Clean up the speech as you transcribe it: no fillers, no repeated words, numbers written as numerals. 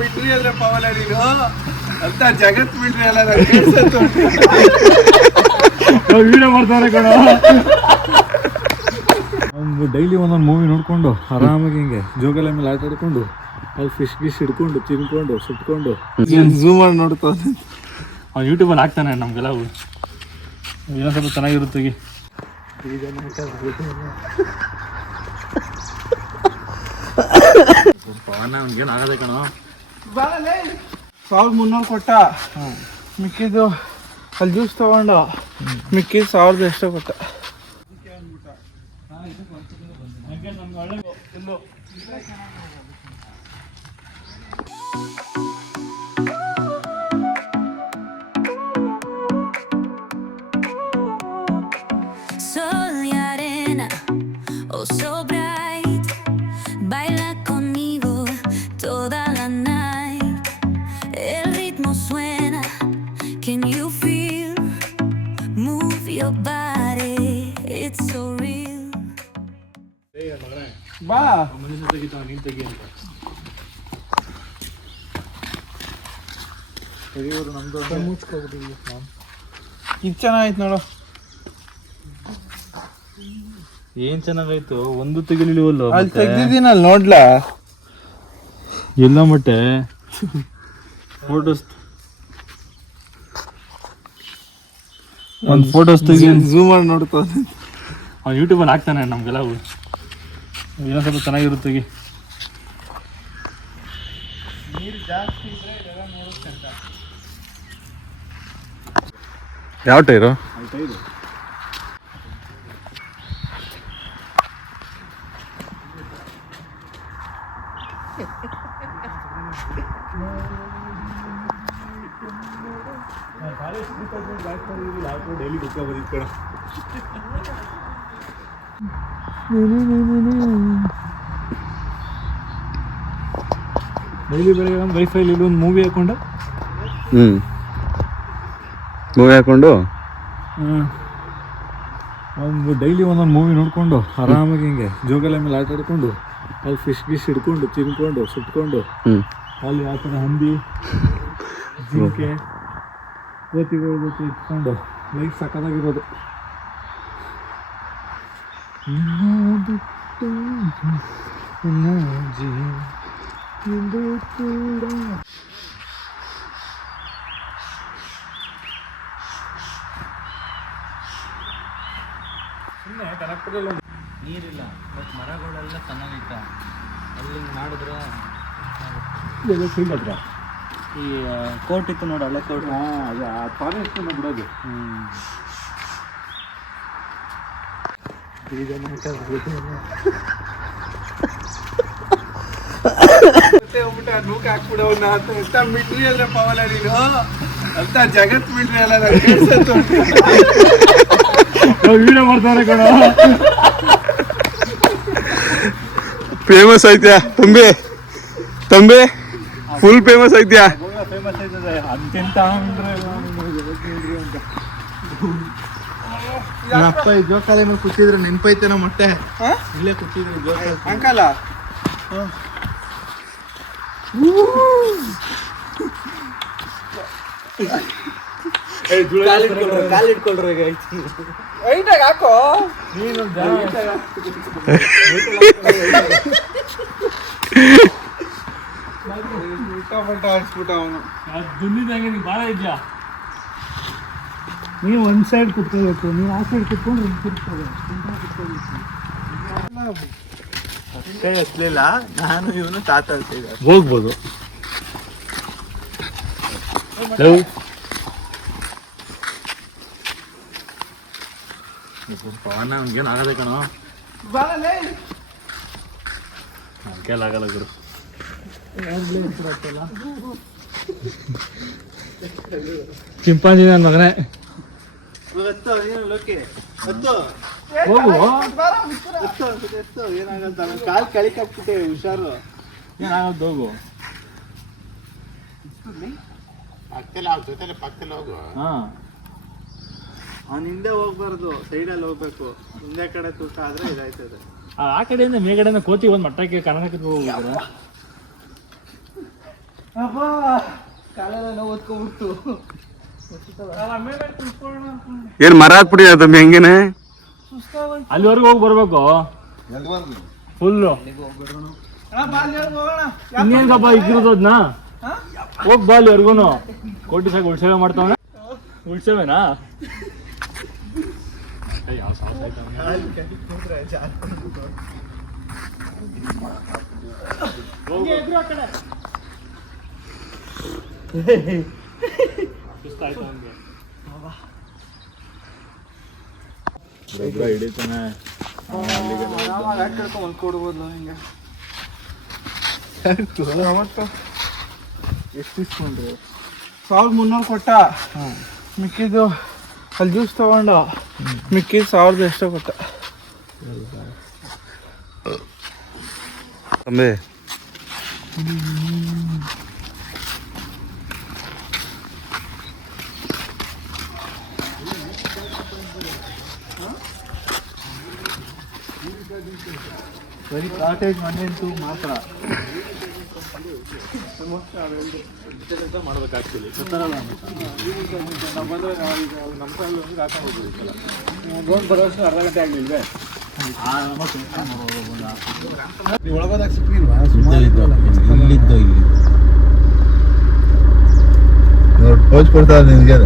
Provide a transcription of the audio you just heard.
ಮಿಟ್ರಿ ಅಂದ್ರೆ ಪವನ ನೀನು ಅಂತ ಜಗತ್ ಮಿಟ್ರಿ ಅಲ್ಲ ವಿಡಿಯೋ ಮಾಡ್ತಾರೆ ಕಣ. ಒಂದು ಡೈಲಿ ಒಂದೊಂದು ಮೂವಿ ನೋಡ್ಕೊಂಡು ಆರಾಮಾಗಿ ಹಿಂಗೆ ಜೋಗಾಲಿ ಮೇಲೆ ಆಟ ಆಡ್ಕೊಂಡು ಅಲ್ಲಿ ಫಿಶ್ ಗಿಶ್ ಹಿಡ್ಕೊಂಡು ತಿನ್ಕೊಂಡು ಸುಟ್ಕೊಂಡು ಝೂಮ್ ಮಾಡಿ ನೋಡ್ತಾ ಅವ್ನು ಯೂಟ್ಯೂಬಲ್ಲಿ ಹಾಕ್ತಾನೆ ನಮಗೆಲ್ಲ ಏನೋ ಸ್ವಲ್ಪ ಚೆನ್ನಾಗಿರುತ್ತೆ. ಪವನ ಅವ್ನಿಗೇನು ಆಗದೆ ಕಣ. 1300 ಕೊಟ್ಟ, ಮಿಕ್ಕಿದ್ದು ಅಲ್ಲಿ ಜ್ಯೂಸ್ ತಗೊಂಡ, ಮಿಕ್ಕಿದ್ದು 1000 ಎಷ್ಟೋ ಕೊಟ್ಟ. Sol y arena, oh so bright, baila conmigo toda la night. El ritmo suena, can you feel? Move your body, it's so real. ಬಾ ಮನುಷ್ಯ ತೆಗಿತಾವ ನೀನು ತೆಗಿ ಅಂತ ತೆಗಿಯೋರು ನಮ್ದು ಮುಚ್ಕೋಬಿಟ್ಟಿದ್ವಿ. ಇದು ಚೆನ್ನಾಗಿತ್ತು ನೋಡು. ಏನ್ ಚೆನ್ನಾಗಾಯ್ತು, ಒಂದು ತೆಗಿಲಿಲ್ವಲ್ಲ. ಅಲ್ಲಿ ತೆಗ್ದಿದ್ದೀನಲ್ಲ ನೋಡ್ಲಾ ಎಲ್ಲ ಮಟ್ಟೆ ಫೋಟೋಸ್ ಒಂದು ಫೋಟೋಸ್ ತೆಗಿ ಝೂಮ್ ಮಾಡಿ ನೋಡ್ತಾ ಅವ್ನು ಯೂಟ್ಯೂಬಲ್ಲಿ ಹಾಕ್ತಾನೆ ನಮಗೆಲ್ಲ ಏನೋ ಸ್ವಲ್ಪ ಚೆನ್ನಾಗಿರುತ್ತೆ. ನೀರು ಜಾಸ್ತಿ ಇದ್ರೆ ಇದೆಲ್ಲ ನೋಡುತ್ತೆ ಅಂತ. ಯಾವ ಟೈರು? ಡೈಲಿ ಬುಕ್ ಬರೀ ಡೈಲಿ ಬೆಳಗ್ಗೆ ಒಂದು ವೈಫೈಲಿ ಒಂದು ಮೂವಿ ಹಾಕೊಂಡು ಮೂವಿ ಹಾಕೊಂಡು ಒಂದು ಡೈಲಿ ಒಂದೊಂದು ಮೂವಿ ನೋಡಿಕೊಂಡು ಆರಾಮಾಗಿ ಹಿಂಗೆ ಜೋಗಾಲಿ ಮೇಲೆ ಆಟ ಆಡ್ಕೊಂಡು ಅಲ್ಲಿ ಫಿಶ್ ಗಿಶ್ ಹಿಡ್ಕೊಂಡು ತಿನ್ಕೊಂಡು ಸುಟ್ಕೊಂಡು ಅಲ್ಲಿ ಆ ಥರ ಹಂದಿ ಜಿಂಕೆ ಕೋತಿಗಳ ಜೊತೆ ಇಟ್ಕೊಂಡು ಲೈಫ್ ಸಕ್ಕತ್ತಾಗಿರೋದು. ನೀರಿಲ್ಲ ಬಟ್ ಮರಗಳೆಲ್ಲ ಚೆನ್ನಾಗಿತ್ತ. ಅಲ್ಲಿ ಮಾಡಿದ್ರೆ ಫೀಲ್ಡ್ ಹತ್ರ ಈ ಕೋರ್ಟ್ ಇತ್ತು ನೋಡಿ, ಹಳೆ ಕೋರ್ಟ್. ಅದು ಆ ಫಾರೆಸ್ಟ್ ಬಿಡೋದು. ನೂಕ್ ಹಾಕ್ಬಿಡವನ್ನ ಅಂತ ಮಿಟ್ರಿ ಅಂದ್ರೆ ಪವನ ನೀನು ಅಂತ ಜಗತ್ ಮಿಟ್ರಿ ಅಲ್ಲ ವಿಡಿಯೋ ಮಾಡ್ತಾರೆ ಕಣ. ಫೇಮಸ್ ಐತ್ಯಾ ತಂಬಿ ತಂಬಿ, ಫುಲ್ ಫೇಮಸ್ ಐತ್ಯಾ. ಫೇಮಸ್ ಆಯ್ತದೆ ಅಂತೆಂತ ಅಂದ್ರೆ ಅಪ್ಪ ಈ ಜೋಕಾಲಿ ಮೇಲೆ ಕೂತಿದ್ರೆ ನೆನ್ಪೈತೆ ನಮ್ಮ ಮೊಟ್ಟೆ. ಇಲ್ಲೇ ಕೂತಿದ್ರೆ ಜೋಕಾಲಿ ಅಂಕಲ ಕಾಲಿಟ್ಕೊಳ್ರ ಐಟಾಗ ಹಾಕೋ. ಆಡಿಸ್ಬಿಟ್ಟ ಅವನು. ದುನ್ನಿದಂಗೆ ನೀನು ಭಾಳ ಇದೆಯಾ. ನೀವು ಒಂದು ಸೈಡ್ ಕುತ್ಕೋಬೇಕು, ನೀವು ಆ ಸೈಡ್ ಕುತ್ಕೊಂಡು ಅಷ್ಟೇ ಎತ್ತಲಿಲ್ಲ, ನಾನು ಇವನು ತಾತ ಹೇಳ್ತಿದ್ದೆ. ಹೋಗ್ಬೋದು. ಪವನ ಅವ್ನಿಗೇನು ಆಗದೆ ಕಣೋ. ಆಗಲ್ಲ ಗುರು. ಚಿಂಪಾಂಜಿ ನನ್ನ ಮಗನೇ. ಏನಾಗಲ್ಲ, ಕಾಲು ಕಳಿಕಾಕ್ಬಿಟ್ಟೆ, ಹುಷಾರು. ಏನಾಗದು ಹೋಗು. ಪಕ್ಕದಲ್ಲಿ ಹೋಗು. ಹಾಂ, ಅವ್ನು ಹಿಂದೆ ಹೋಗ್ಬಾರ್ದು, ಸೈಡಲ್ಲಿ ಹೋಗ್ಬೇಕು. ಹಿಂದೆ ಕಡೆ ತೂಕ ಆದ್ರೆ ಇದಾಯ್ತದೆ. ಆ ಕಡೆಯಿಂದ ಮೇಗಡೆಯಿಂದ ಕೋತಿ ಒಂದು ಮಟ್ಟಕ್ಕೆ ಕರ್ನಾಟಕಕ್ಕೆ ಹೋಗ್ಬಿಡ್ರೆ ಅಪ್ಪ ಕಾಲೆಲ್ಲ ನೋವು ಓದ್ಕೊಂಡ್ಬಿಡ್ತು. ಆಮೇಲೆ ಕುತ್ಕೊಳ್ಳೋಣ ಅನ್ಕೊಂಡೆ. ಏನ್ ಮರ ಹಾಕ್ಬಿಡಿ ತಮ್ಮಿ ಹೆಂಗೇನೆ ಸುಸ್ತಾಗೋಯ್ತು. ಅಲ್ಲಿವರೆಗೂ ಹೋಗಿ ಬರ್ಬೇಕು ಫುಲ್ಲು. ಅಣ್ಣ ಬಾ ಅಲ್ಲಿ ಹೋಗೋಣ. ಇನ್ನೇನ್ಕಪ್ಪ ಇಕ್ಕಿರೋದನ್ನ ಹೋಗ್ ಬಾ ಅಲ್ಲಿವರೆಗೂ. ಕೋಟಿ ಸಾಕು ಉಳ್ಸೇವೆ ಮಾಡ್ತಾವನ. ಉಳ್ಸೇವೆನಾ ಯಾವ ಸಾಸ್ ಆಯ್ತು ಹಿಡಿತಾನೆ. ಒಂದು ಕೊಡ್ಬೋದು ಹಿಂಗೆ. ಅವತ್ತು ಎಷ್ಟು ಇಸ್ಕೊಂಡ್ರು? 1300 ಕೊಟ್ಟ. ಮಿಕ್ಕಿದ್ದು ಅಲ್ಲಿ ಜ್ಯೂಸ್ ತಗೊಂಡ, ಮಿಕ್ಕಿದ್ದು 1000 ಎಷ್ಟೋ ಕೊಟ್ಟ. ತಂಬೆ ಬರೀ ಕಾಟೇಜ್ ಮನೆ ಅಂತೂ ಮಾತ್ರ ಮಾಡ್ಬೇಕಾಗ್ತಿಲ್ಲ. ನಾವು ಬಂದರೆ ನಮ್ಮ ಕಾಲ ಹಾಕೊಂಡು ರೋಡ್ ಬರೋಷ್ಟು ಅರ್ಧ ಗಂಟೆ ಆಗಲಿಲ್ವೇ? ನೀವು ಒಳಗೋದಾಗ ಸಿಕ್ಕಿಲ್ವಾ? ಪೋಸ್ಟ್ ಕೊಡ್ತಾರೆ ನಿನ್ಗೆ.